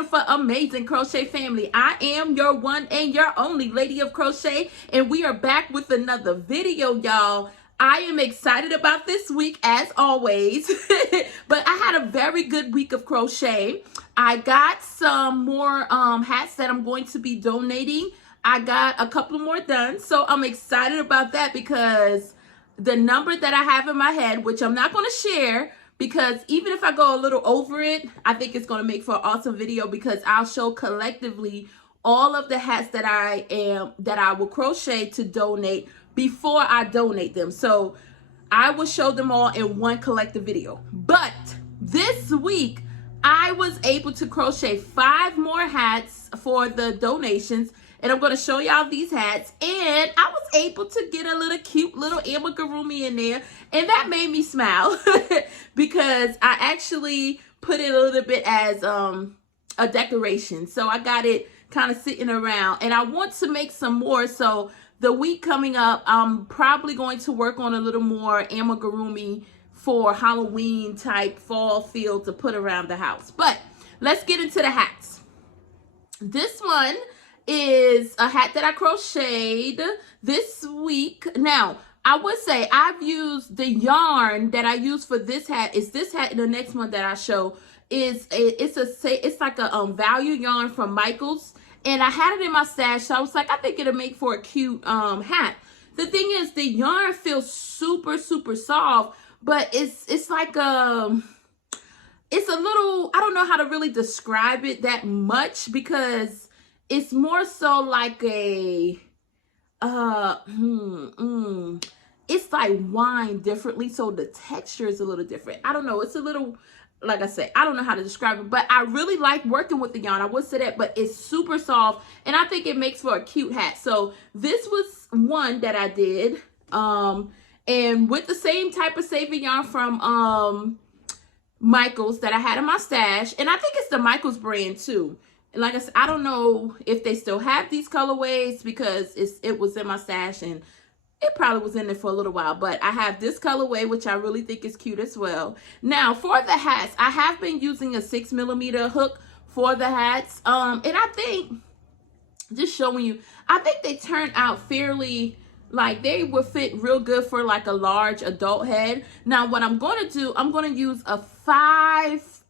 beautiful, amazing crochet family. I am your one and your only Lady of Crochet, and we are back with another video, y'all. I am excited about this week as always, but I had a very good week of crochet. I got some more hats that I'm going to be donating. I got a couple more done, so I'm excited about that because the number that I have in my head, which I'm not going to share, because even if I go a little over it, I think it's going to make for an awesome video because I'll show collectively all of the hats that I will crochet to donate before I donate them. So I will show them all in one collective video. But this week, I was able to crochet 5 more hats for the donations. And I'm going to show y'all these hats. And I was able to get a little cute little amigurumi in there. And that made me smile because I actually put it a little bit as a decoration. So I got it kind of sitting around. And I want to make some more. So the week coming up, I'm probably going to work on a little more amigurumi for Halloween type fall feel to put around the house. But let's get into the hats. This one is a hat that I crocheted this week. Now, I would say I've used the yarn that I use for this hat is this hat, and the next one that I show is it's like a value yarn from Michaels. And I had it in my stash, so I was like, I think it'll make for a cute hat. The thing is, the yarn feels super, super soft, but it's like it's a little, I don't know how to really describe it that much because it's more so like a, it's like wine differently, so the texture is a little different. I don't know, it's a little, like I said, I don't know how to describe it, but I really like working with the yarn. I would say that, but it's super soft, and I think it makes for a cute hat. So this was one that I did, and with the same type of saving yarn from Michaels that I had in my stash, and I think it's the Michaels brand too. And like I said, I don't know if they still have these colorways because it was in my stash and it probably was in there for a little while, but I have this colorway, which I really think is cute as well. Now, for the hats, I have been using a 6mm hook for the hats. And I think, just showing you, I think they turned out fairly, like they would fit real good for like a large adult head. Now, what I'm going to do, I'm going to use a 5,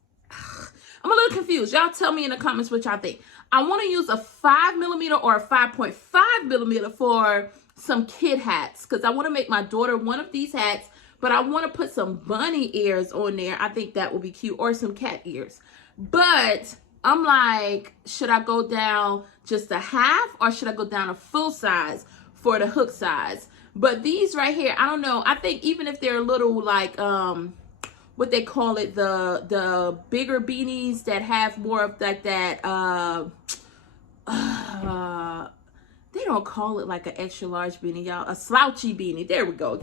I'm a little confused. Y'all tell me in the comments what y'all think. I want to use a 5mm or a 5.5mm for some kid hats because I want to make my daughter one of these hats, but I want to put some bunny ears on there. I think that would be cute, or some cat ears. But I'm like, should I go down just a half or should I go down a full size for the hook size? But these right here, I don't know. I think even if they're a little like what they call it, the bigger beanies that have more of like that they don't call it like an extra large beanie, y'all. A slouchy beanie. There we go.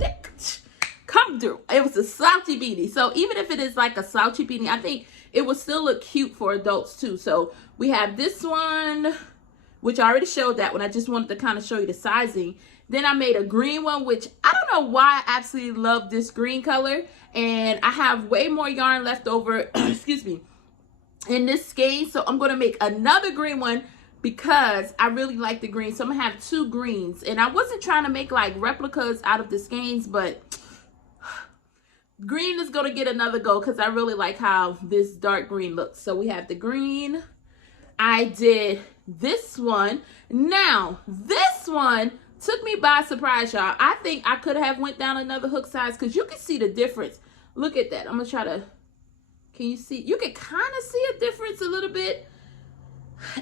Come through. It was a slouchy beanie. So even if it is like a slouchy beanie, I think it would still look cute for adults too. So we have this one, which I already showed that one. I just wanted to kind of show you the sizing. Then I made a green one, which I don't know why I absolutely love this green color. And I have way more yarn left over, excuse me, in this skein. So I'm going to make another green one because I really like the green. So I'm gonna have 2 greens, and I wasn't trying to make like replicas out of the skeins, but green is gonna get another go because I really like how this dark green looks. So we have the green. I did this one. Now this one took me by surprise, y'all. I think I could have went down another hook size because you can see the difference. Look at that. I'm gonna try to, can you see? You can kind of see a difference a little bit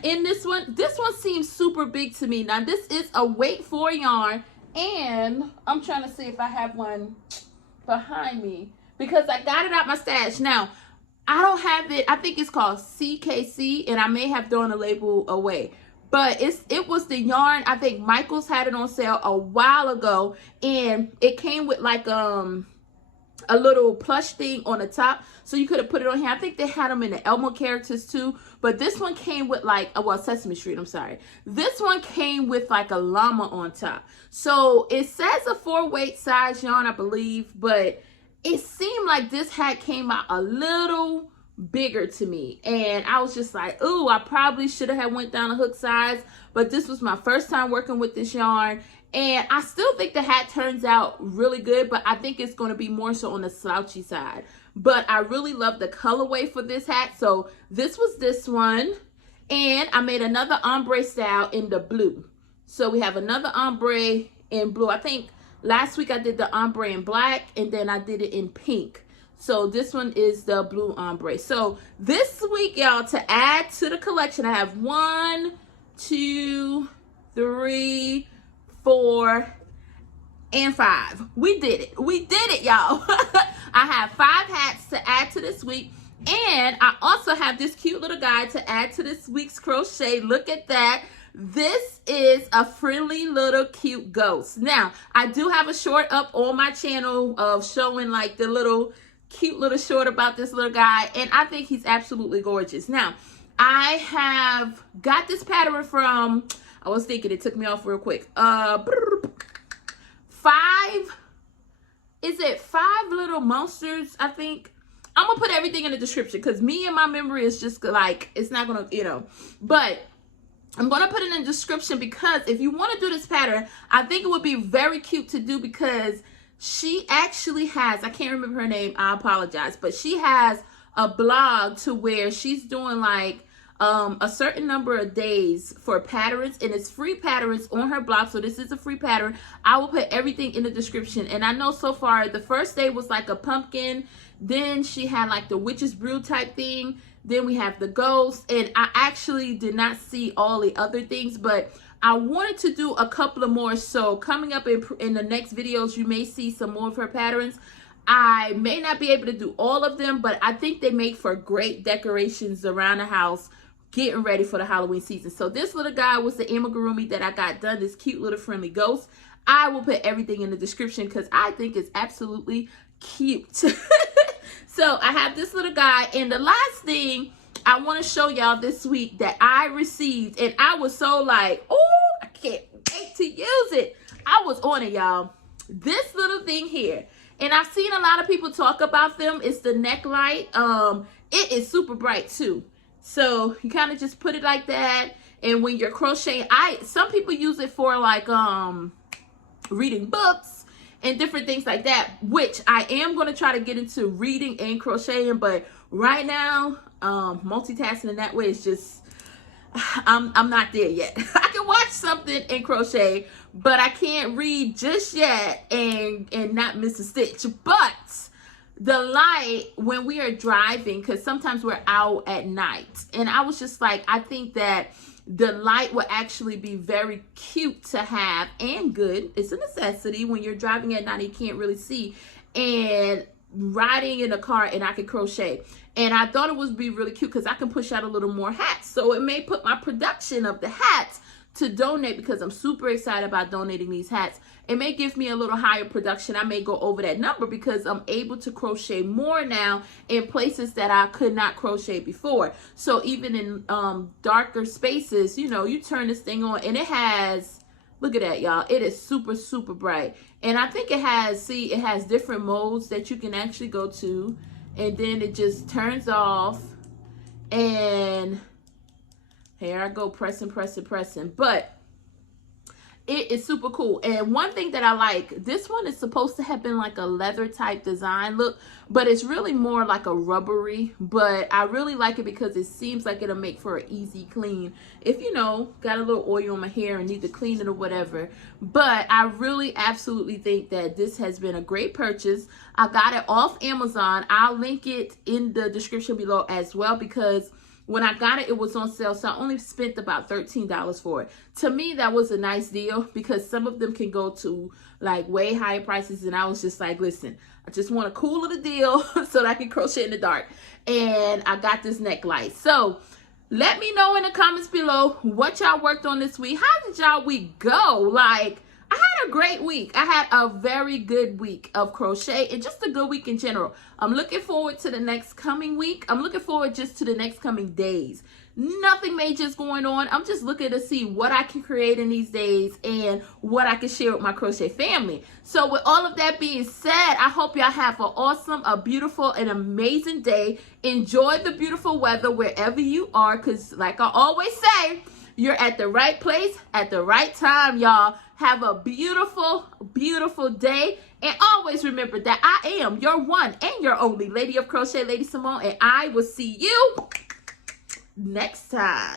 in this one. This one seems super big to me. Now this is a weight 4 yarn, and I'm trying to see if I have one behind me because I got it out my stash. Now I don't have it. I think it's called CKC, and I may have thrown the label away, but it was the yarn. I think Michaels had it on sale a while ago, and it came with like a little plush thing on the top, so you could have put it on here. I think they had them in the Elmo characters too, but this one came with like, well, Sesame Street, I'm sorry. This one came with like a llama on top. So it says a 4 weight size yarn, I believe, but it seemed like this hat came out a little bigger to me, and I was just like, ooh, I probably should have went down a hook size, but this was my first time working with this yarn, and I still think the hat turns out really good, but I think it's going to be more so on the slouchy side. But I really love the colorway for this hat, so this was this one, and I made another ombre style in the blue. So we have another ombre in blue. I think last week I did the ombre in black, and then I did it in pink. So this one is the blue ombre. So this week, y'all, to add to the collection, I have 1, 2, 3, 4, and 5. We did it. We did it, y'all. I have 5 hats to add to this week. And I also have this cute little guide to add to this week's crochet. Look at that. This is a friendly little cute ghost. Now, I do have a short up on my channel of showing like the little cute little short about this little guy, and I think he's absolutely gorgeous. Now, I have got this pattern from, I was thinking, it took me off real quick. 5 little monsters, I think. I'm gonna put everything in the description because me and my memory is just like, it's not gonna, you know, but I'm going to put it in the description because if you want to do this pattern, I think it would be very cute to do because she actually has, I can't remember her name, I apologize, but she has a blog to where she's doing like a certain number of days for patterns, and it's free patterns on her blog. So this is a free pattern. I will put everything in the description. And I know so far the first day was like a pumpkin, then she had like the witch's brew type thing, then we have the ghost, and I actually did not see all the other things, but I wanted to do a couple of more. So coming up in the next videos, you may see some more of her patterns. I may not be able to do all of them, but I think they make for great decorations around the house, getting ready for the Halloween season. So this little guy was the amigurumi that I got done, this cute little friendly ghost. I will put everything in the description because I think it's absolutely cute. So I have this little guy, and the last thing I want to show y'all this week that I received, and I was so like, oh, I can't wait to use it. I was on it, y'all. This little thing here, and I've seen a lot of people talk about them. It's the neck light. It is super bright too. So you kind of just put it like that, and when you're crocheting, some people use it for like reading books and different things like that, which I am going to try to get into reading and crocheting, but right now multitasking in that way is just, I'm not there yet. I can watch something and crochet, but I can't read just yet and not miss a stitch. But the light, when we are driving, because sometimes we're out at night, and I was just like, I think that the light will actually be very cute to have and good. It's a necessity when you're driving at night, you can't really see, and riding in a car, and I can crochet. And I thought it would be really cute because I can push out a little more hats. So it may put my production of the hats to donate, because I'm super excited about donating these hats. It may give me a little higher production. I may go over that number because I'm able to crochet more now in places that I could not crochet before. So even in darker spaces, you know, you turn this thing on and it has, look at that, y'all. It is super, super bright. And I think it has, see, it has different modes that you can actually go to. And then it just turns off. And here I go pressing. But it is super cool. And one thing that I like, this one is supposed to have been like a leather type design look, but it's really more like a rubbery. But I really like it because it seems like it'll make for an easy clean if, you know, got a little oil on my hair and need to clean it or whatever. But I really absolutely think that this has been a great purchase. I got it off Amazon. I'll link it in the description below as well, because when I got it, it was on sale, so I only spent about $13 for it. To me, that was a nice deal because some of them can go to like way higher prices, and I was just like, listen, I just want a cool little deal so that I can crochet in the dark. And I got this neck light. So let me know in the comments below what y'all worked on this week. How did y'all week go? Like, I had a great week. I had a very good week of crochet and just a good week in general. I'm looking forward to the next coming week. I'm looking forward just to the next coming days. Nothing major is going on. I'm just looking to see what I can create in these days and what I can share with my crochet family. So with all of that being said, I hope y'all have an awesome, a beautiful, and amazing day. Enjoy the beautiful weather wherever you are, because like I always say, you're at the right place at the right time, y'all. Have a beautiful, beautiful day. And always remember that I am your one and your only Lady of Crochet, Lady Simone. And I will see you next time.